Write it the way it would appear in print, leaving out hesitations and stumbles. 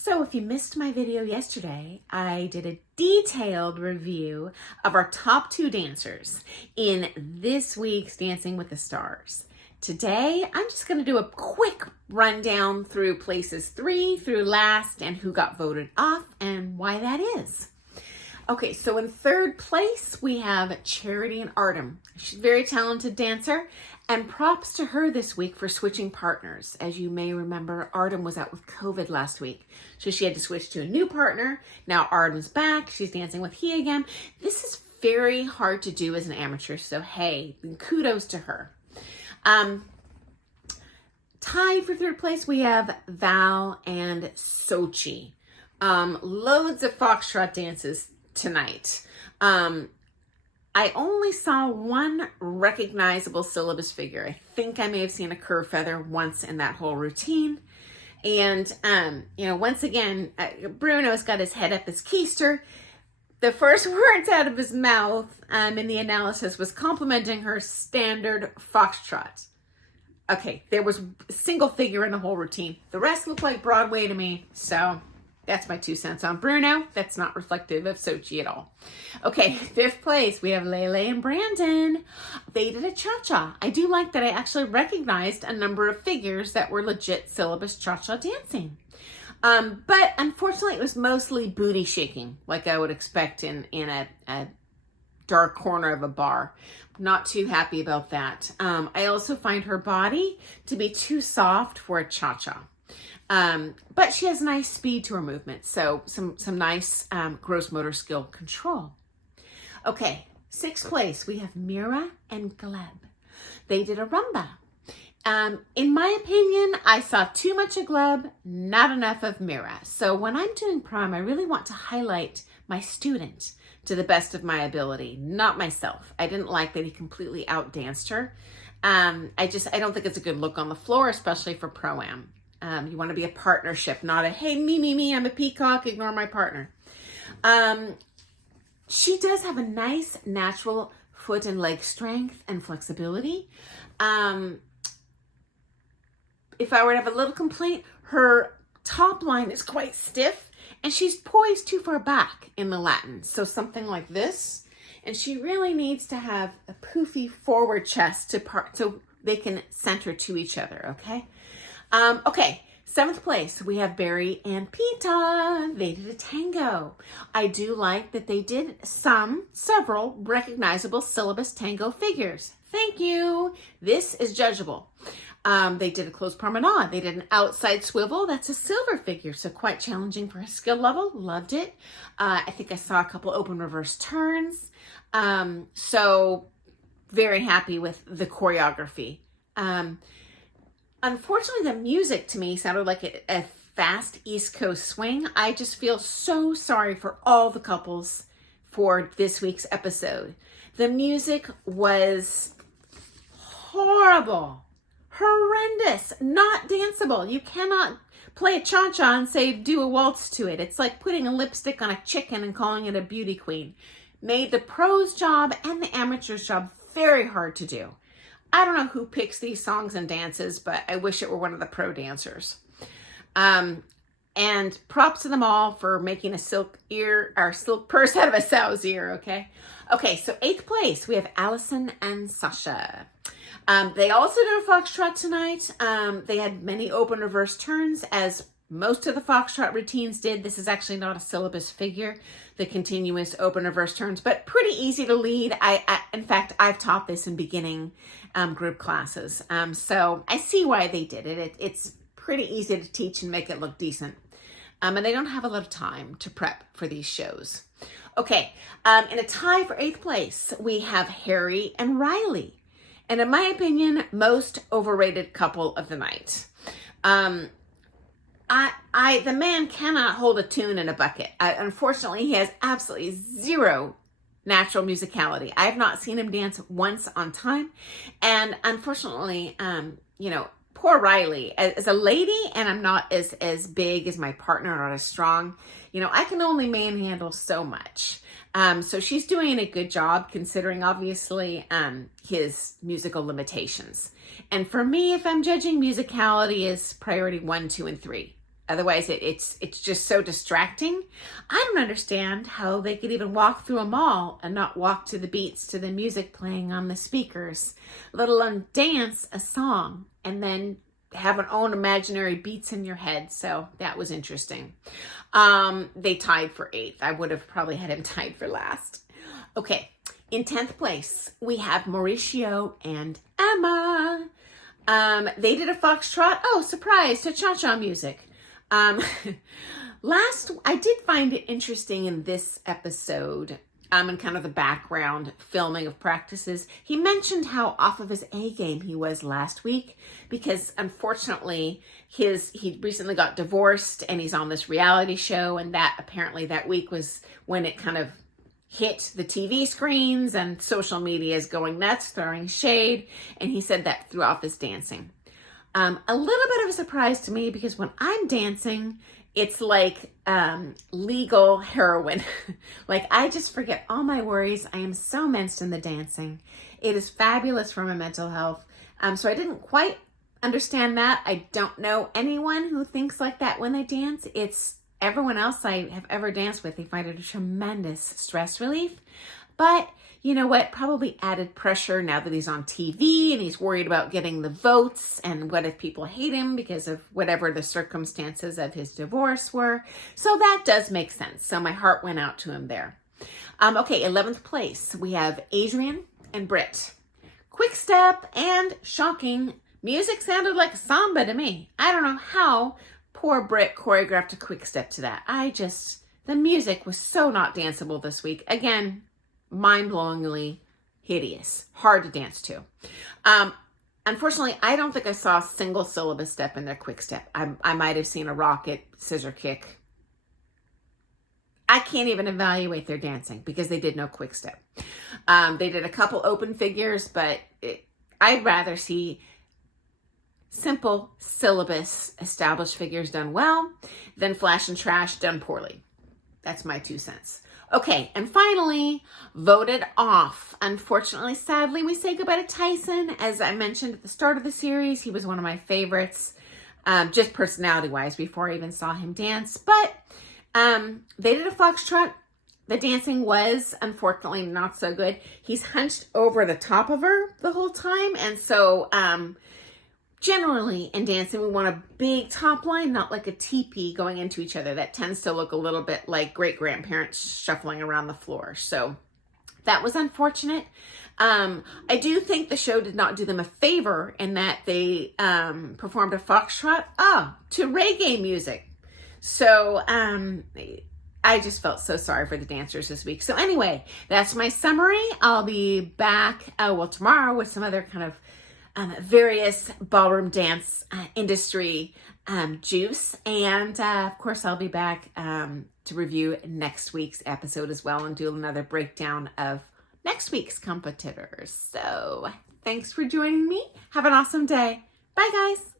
So if you missed my video yesterday, I did a detailed review of our top 2 dancers in this week's Dancing with the Stars. Today, I'm just going to do a quick rundown through places 3 through last and who got voted off and why that is. Okay, so in 3rd place, we have Charity and Artem. She's a very talented dancer, and props to her this week for switching partners. As you may remember, Artem was out with COVID last week, so she had to switch to a new partner. Now Artem's back, she's dancing with he again. This is very hard to do as an amateur, so hey, kudos to her. Tied for 3rd place, we have Val and Sochi. Loads of foxtrot dances tonight. I only saw one recognizable syllabus figure. I think I may have seen a curve feather once in that whole routine. And, once again, Bruno's got his head up his keister. The first words out of his mouth in the analysis was complimenting her standard foxtrot. Okay, there was a single figure in the whole routine. The rest looked like Broadway to me, so that's my 2 cents on Bruno. That's not reflective of Sochi at all. Okay, 5th place, we have Lele and Brandon. They did a cha-cha. I do like that I actually recognized a number of figures that were legit syllabus cha-cha dancing. But unfortunately, it was mostly booty shaking, like I would expect in a dark corner of a bar. Not too happy about that. I also find her body to be too soft for a cha-cha. But she has nice speed to her movement, so some nice gross motor skill control. Okay, 6th place, we have Mira and Gleb. They did a rumba. In my opinion, I saw too much of Gleb, not enough of Mira. So when I'm doing prom, I really want to highlight my student to the best of my ability, not myself. I didn't like that he completely outdanced her. I don't think it's a good look on the floor, especially for pro-am. You want to be a partnership, not a, hey, me, I'm a peacock, ignore my partner. She does have a nice natural foot and leg strength and flexibility. If I were to have a little complaint, her top line is quite stiff and she's poised too far back in the Latin. So something like this, and she really needs to have a poofy forward chest so they can center to each other, okay? Okay, 7th place, we have Barry and Pita. They did a tango. I do like that they did several recognizable syllabus tango figures. Thank you. This is judgeable. They did a closed promenade. They did an outside swivel. That's a silver figure, so quite challenging for a skill level. Loved it. I think I saw a couple open reverse turns. So very happy with the choreography. Unfortunately, the music to me sounded like a fast East Coast swing. I just feel so sorry for all the couples for this week's episode. The music was horrible, horrendous, not danceable. You cannot play a cha-cha and say, do a waltz to it. It's like putting a lipstick on a chicken and calling it a beauty queen. Made the pros' job and the amateurs' job very hard to do. I don't know who picks these songs and dances, but I wish it were one of the pro dancers. And props to them all for making a silk purse out of a sow's ear, okay? Okay, so 8th place, we have Allison and Sasha. They also did a foxtrot tonight. They had many open reverse turns, as most of the foxtrot routines did. This is actually not a syllabus figure, the continuous open reverse turns, but pretty easy to lead. In fact, I've taught this in beginning group classes. So I see why they did it. It's pretty easy to teach and make it look decent. And they don't have a lot of time to prep for these shows. Okay, in a tie for 8th place, we have Harry and Riley. And in my opinion, most overrated couple of the night. The man cannot hold a tune in a bucket. Unfortunately, he has absolutely zero natural musicality. I have not seen him dance once on time. And unfortunately, poor Riley, as a lady, and I'm not as big as my partner, not as strong, I can only manhandle so much. So she's doing a good job considering obviously his musical limitations. And for me, if I'm judging, musicality is priority 1, 2, and 3. Otherwise, it's just so distracting. I don't understand how they could even walk through a mall and not walk to the beats to the music playing on the speakers, let alone dance a song and then have an own imaginary beats in your head. So that was interesting. They tied for 8th. I would have probably had him tied for last. Okay, in 10th place, we have Mauricio and Emma. They did a foxtrot. Oh, surprise, to cha-cha music. I did find it interesting in this episode, and kind of the background filming of practices. He mentioned how off of his A game he was last week because unfortunately he recently got divorced and he's on this reality show, and that apparently that week was when it kind of hit the TV screens and social media is going nuts, throwing shade, and he said that threw off his dancing. A little bit of a surprise to me because when I'm dancing, it's like legal heroin. Like I just forget all my worries. I am so immersed in the dancing. It is fabulous for my mental health. So I didn't quite understand that. I don't know anyone who thinks like that when they dance. It's everyone else I have ever danced with. They find it a tremendous stress relief. But you know what? Probably added pressure now that he's on TV and he's worried about getting the votes and what if people hate him because of whatever the circumstances of his divorce were. So that does make sense. So my heart went out to him there. Okay, 11th place, we have Adrian and Britt. Quickstep and shocking. Music sounded like samba to me. I don't know how poor Britt choreographed a quickstep to that. The music was so not danceable this week. Again, mind-blowingly hideous, hard to dance to. Unfortunately, I don't think I saw a single syllabus step in their quick step. I might have seen a rocket, scissor kick. I can't even evaluate their dancing because they did no quick step. They did a couple open figures, but I'd rather see simple syllabus established figures done well than flash and trash done poorly. That's my 2 cents. Okay, and finally, voted off. Unfortunately, sadly, we say goodbye to Tyson. As I mentioned at the start of the series, he was one of my favorites, just personality-wise, before I even saw him dance. But they did a foxtrot. The dancing was, unfortunately, not so good. He's hunched over the top of her the whole time, and so generally in dancing, we want a big top line, not like a teepee going into each other. That tends to look a little bit like great-grandparents shuffling around the floor. So that was unfortunate. I do think the show did not do them a favor in that they performed a foxtrot to reggae music. So I just felt so sorry for the dancers this week. So anyway, that's my summary. I'll be back, tomorrow with some other kind of various ballroom dance industry juice. And of course, I'll be back to review next week's episode as well and do another breakdown of next week's competitors. So thanks for joining me. Have an awesome day. Bye, guys.